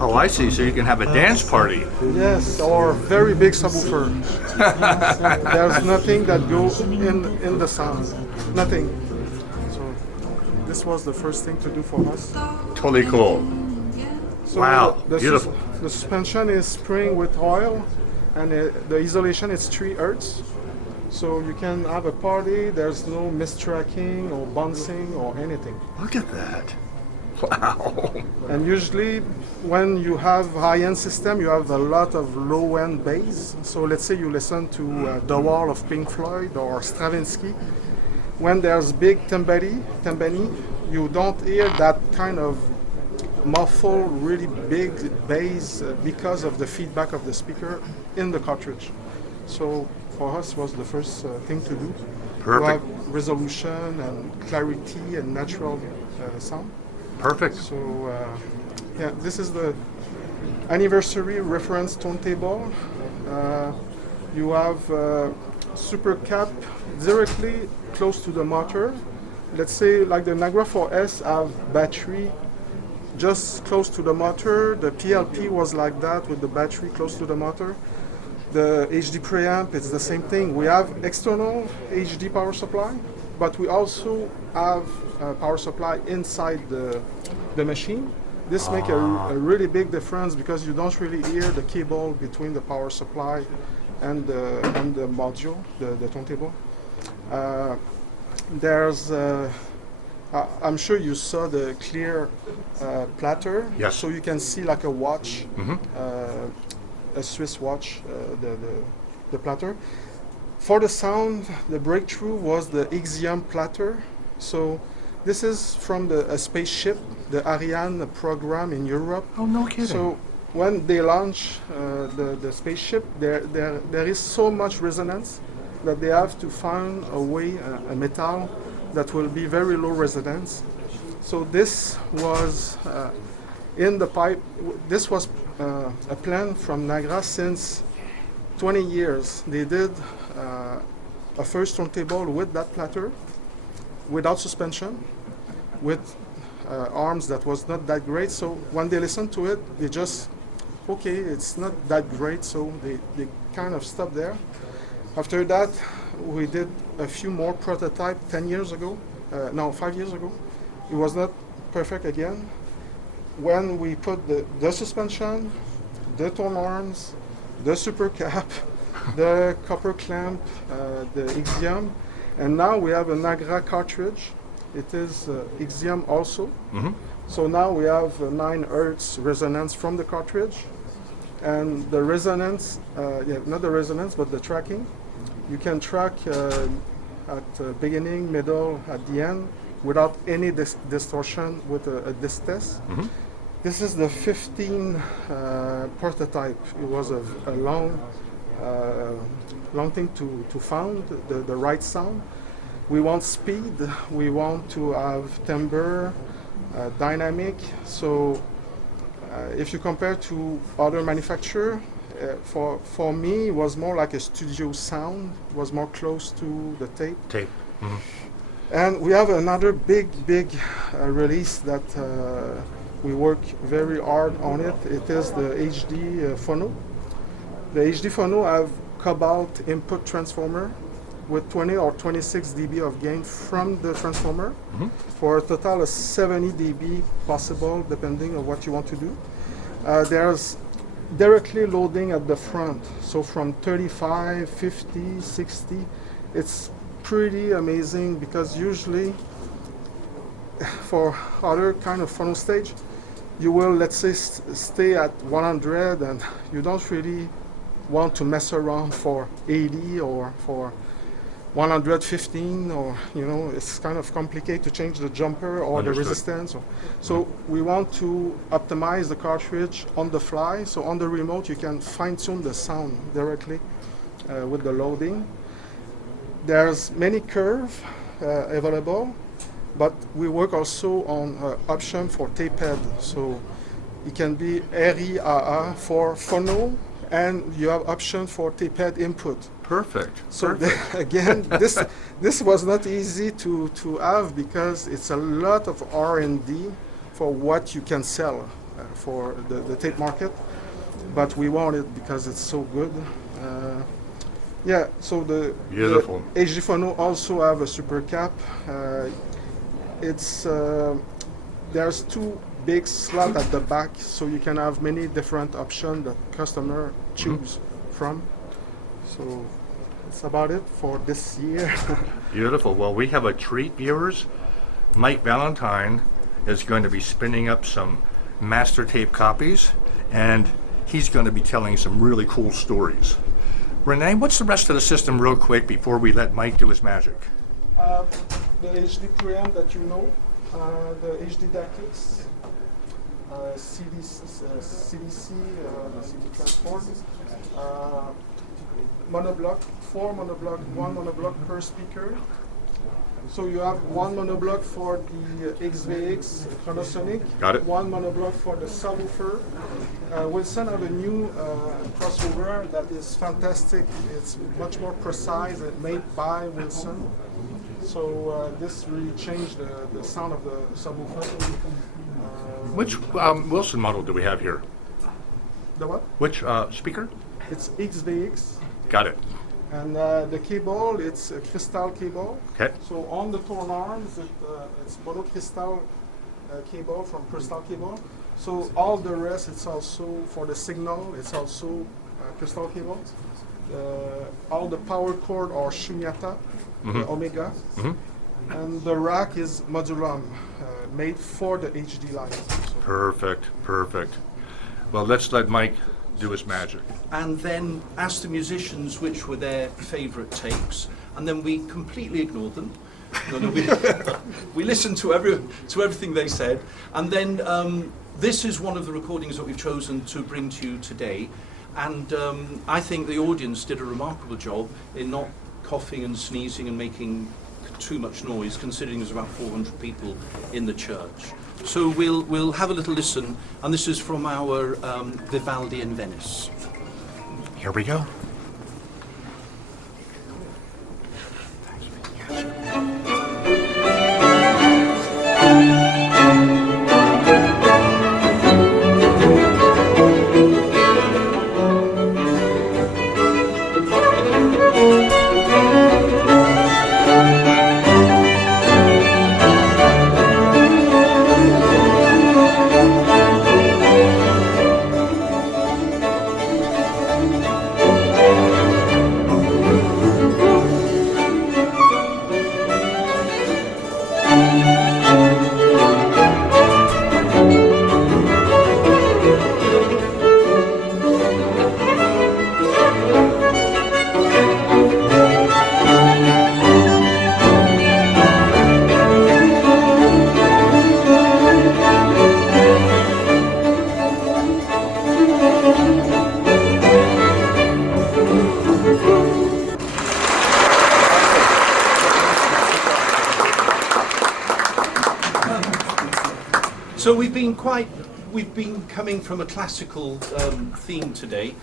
Oh, I see. So you can have a dance party. Yes, or very big subwoofer. There's nothing that goes in the sound. Nothing. So this was the first thing to do for us. Totally cool. So Wow, beautiful. The suspension is spring with oil, and the isolation is 3 Hertz. So you can have a party. There's no mistracking or bouncing or anything. Look at that. Wow. And usually, when you have high-end system, you have a lot of low-end bass. So let's say you listen to The Wall of Pink Floyd or Stravinsky. When there's big timpani, you don't hear that kind of muffled, really big bass because of the feedback of the speaker in the cartridge. So for us, was the first thing to do. Perfect. To have resolution and clarity and natural sound. Perfect. So yeah, this is the anniversary reference turntable. You have super cap directly close to the motor. Let's say like the NAGRA 4S have battery just close to the motor. The PLP was like that with the battery close to the motor. The HD preamp, it's the same thing. We have external HD power supply, but we also have power supply inside the machine. This makes a really big difference because you don't really hear the cable between the power supply and the module, the turntable. There's, I'm sure you saw the clear platter. Yes. So you can see like a watch, a Swiss watch, the platter. For the sound, the breakthrough was the Ixiom platter. So this is from a spaceship, the Ariane program in Europe. Oh, no kidding. So when they launch the spaceship, there is so much resonance that they have to find a way, a metal that will be very low resonance. So this was in the pipe. This was a plan from NAGRA since 20 years. They did a first turntable with that platter, without suspension, with arms that was not that great. So when they listened to it, they just, okay, it's not that great, so they kind of stopped there. After that, we did a few more prototypes 10 years ago, no, 5 years ago. It was not perfect again. When we put the suspension, the tone arms, the super cap, the copper clamp, the Ixiom, and now we have a NAGRA cartridge. It is Ixiom also. So now we have 9 Hertz resonance from the cartridge, and the resonance, not the resonance, but the tracking. You can track at the beginning, middle, at the end, without any distortion with a disc test. This is the 15 prototype. It was a long thing to find the right sound. We want speed, we want to have timbre, dynamic. So if you compare to other manufacturer, for me, it was more like a studio sound, was more close to the tape. And we have another big release that we work very hard on it. It is the HD phono. The HD phono have cobalt input transformer with 20 or 26 dB of gain from the transformer for a total of 70 dB possible depending on what you want to do. There's directly loading at the front, so from 35, 50, 60, it's pretty amazing because usually for other kind of phono stage, you will, let's say, stay at 100 and you don't really want to mess around for 80 or for 115, or it's kind of complicated to change the jumper or the resistance. So we want to optimize the cartridge on the fly. So on the remote, you can fine-tune the sound directly with the loading. There's many curves available, but we work also on option for tape head. So it can be RI for phono, and you have option for tape head input. Perfect. So again, this was not easy to have because it's a lot of R&D for what you can sell for the tape market, but we want it because it's so good. Yeah, so Beautiful. the HD Phono also have a super cap. It's there's two big slots at the back, so you can have many different options that customer choose from. So that's about it for this year. Beautiful. Well, we have a treat, viewers. Mike Valentine is going to be spinning up some master tape copies, and he's going to be telling some really cool stories. Renee, what's the rest of the system real quick before we let Mike do his magic? The HD preamp that you know, the HD DACX, CDC, the CD transport, monoblock, 4 monoblock, 1 monoblock per speaker. So you have 1 monoblock for the XVX Chronosonic, Got it. 1 monoblock for the subwoofer. Wilson have a new crossover that is fantastic. It's much more precise and made by Wilson. So this really changed the sound of the subwoofer. Which Wilson model do we have here? The what? Which speaker? It's XVX. Got it. And the cable, it's a crystal cable. Okay. So on the torn arms, it's monocrystal cable from crystal cable. So all the rest, it's also for the signal, it's also crystal cable. All the power cord are Shunyata, the Omega. And the rack is Modulum, made for the HD line. So Perfect. Perfect. Well, let's let Mike do his magic. And then asked the musicians which were their favourite tapes, and then we completely ignored them. We listened to everything they said, and then this is one of the recordings that we've chosen to bring to you today, and I think the audience did a remarkable job in not coughing and sneezing and making too much noise, considering there's about 400 people in the church. So we'll have a little listen, and this is from our Vivaldi in Venice. Here we go. So we've been coming from a classical theme today.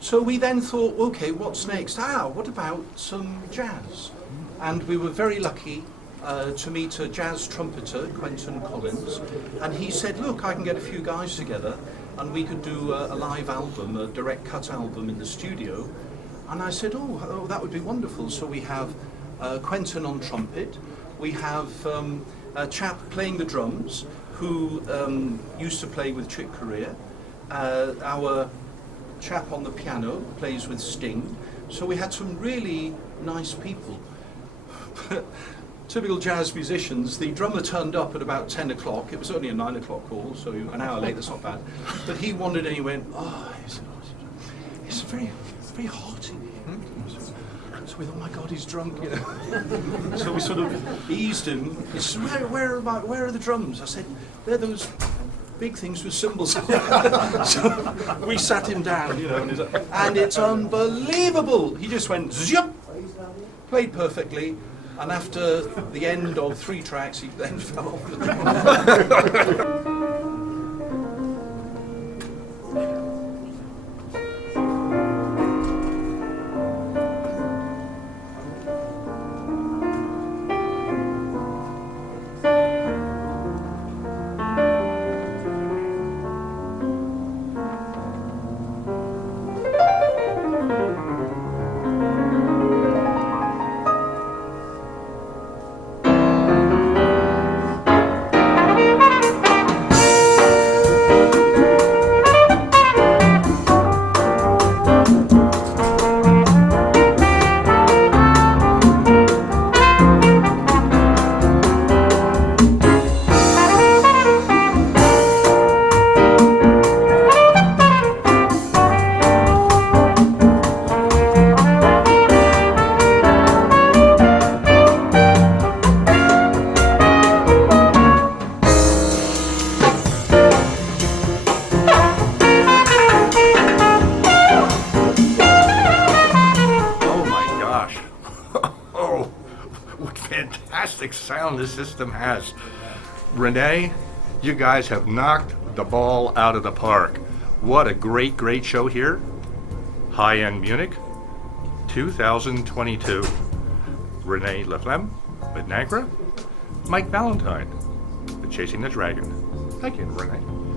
So we then thought, okay, what's next? What about some jazz? And we were very lucky to meet a jazz trumpeter, Quentin Collins, and he said, look, I can get a few guys together and we could do a live album, a direct cut album in the studio. And I said, oh, that would be wonderful. So we have Quentin on trumpet, we have a chap playing the drums who used to play with Chick Corea, our chap on the piano plays with Sting. So we had some really nice people. Typical jazz musicians, the drummer turned up at about 10 o'clock. It was only a 9 o'clock call, so an hour late, that's not bad. But he wandered and he went, it's very hot in here. So we thought, my God, he's drunk, you know. So we sort of eased him. He said, where are the drums? I said, they're those big things with cymbals. So we sat him down, you know, and it's unbelievable. He just went, zip, played perfectly. And after the end of 3 tracks, he then fell off the drum. sound this system has. Renee, you guys have knocked the ball out of the park. What a great, great show here. High-End Munich 2022. Renee Laflamme with NAGRA, Mike Valentine with Chasing the Dragon. Thank you, Renee.